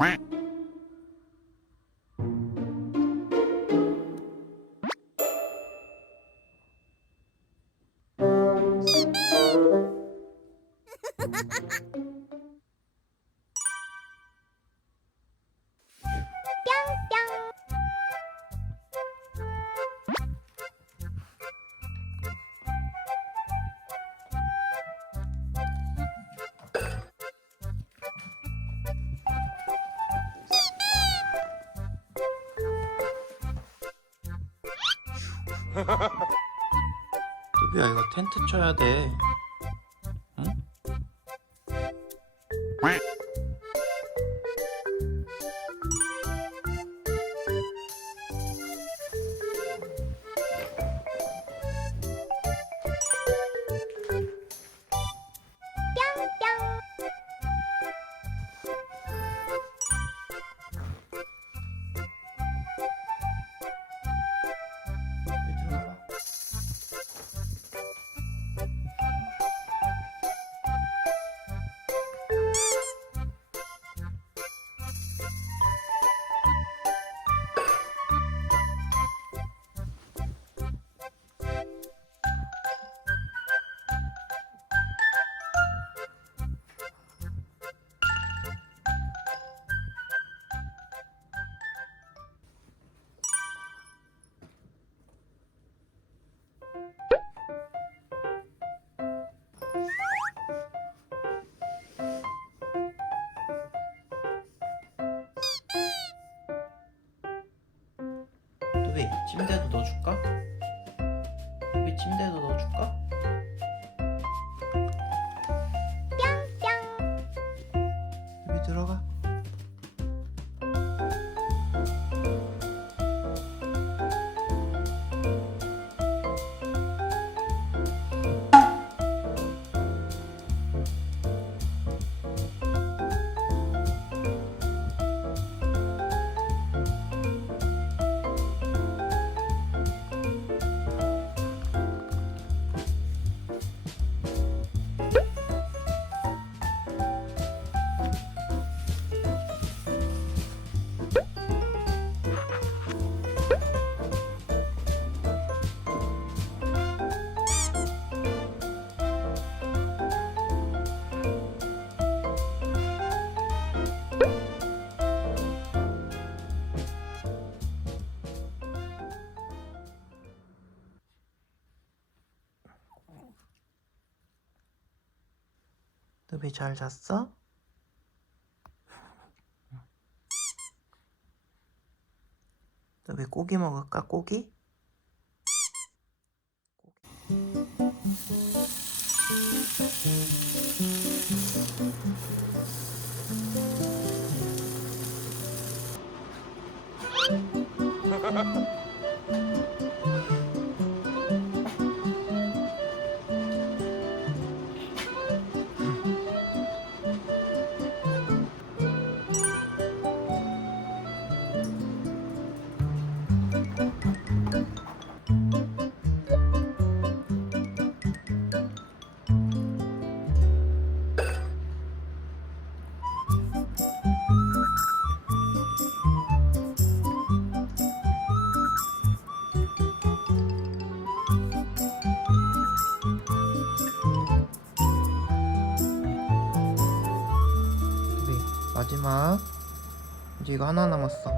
Quack. 뚜비야 이거 텐트 쳐야 돼. 응? 뚜비 침대도 넣어줄까? 뚜비 침대도 넣어줄까? 뚜비 잘 잤어? 뚜비 고기 먹을까? 고기? 마지막. 이제 이거 하나 남았어